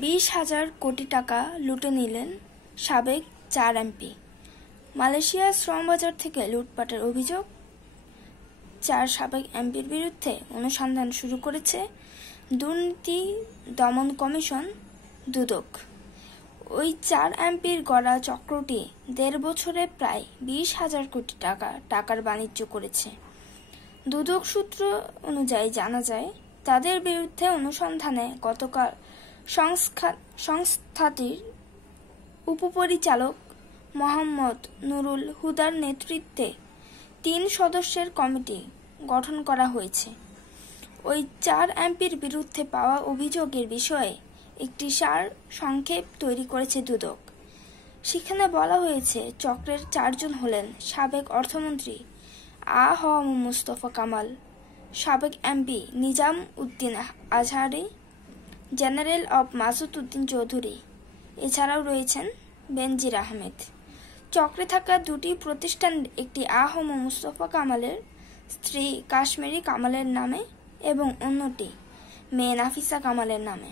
20,000 কোটি টাকা লুটে নিলেন সাবেক 4 এমপি। মালয়েশিয়ার শ্রমবাজার থেকে লুটপাটের অভিযোগ 4 সাবেক এমপির বিরুদ্ধে অনুসন্ধান শুরু করেছে দুর্নীতি দমন কমিশন দুদক। ওই 4 এমপির গড়া চক্রটি 1.5 বছরে প্রায় 20,000 কোটি টাকার বাণিজ্য করেছে। দুদক সূত্র অনুযায়ী জানা যায়, তাদের বিরুদ্ধে অনুসন্ধানে গতকাল সংস্থাটির উপপরিচালক মোহাম্মদ নুরুল হুদার নেতৃত্বে 3 সদস্যের কমিটি গঠন করা হয়েছে। ওই 4 এমপির বিরুদ্ধে পাওয়া অভিযোগের বিষয়ে একটি সার সংক্ষেপ তৈরি করেছে দুদক। সেখানে বলা হয়েছে, চক্রের 4 জন হলেন সাবেক অর্থমন্ত্রী আ.হ.ম মুস্তফা কামাল, সাবেক MP Nizam Uddin Azhari, general of Masud Uddin Chowdhury, এছাড়াও রয়েছেন বেনজির আহমেদ। চক্রে থাকা 2টি প্রতিষ্ঠান, একটি আ.হ.ম মুস্তফা কামালের স্ত্রী কাশ্মীরি কামালের নামে এবং অন্যটি মেয়ে নাফিসা কামালের নামে।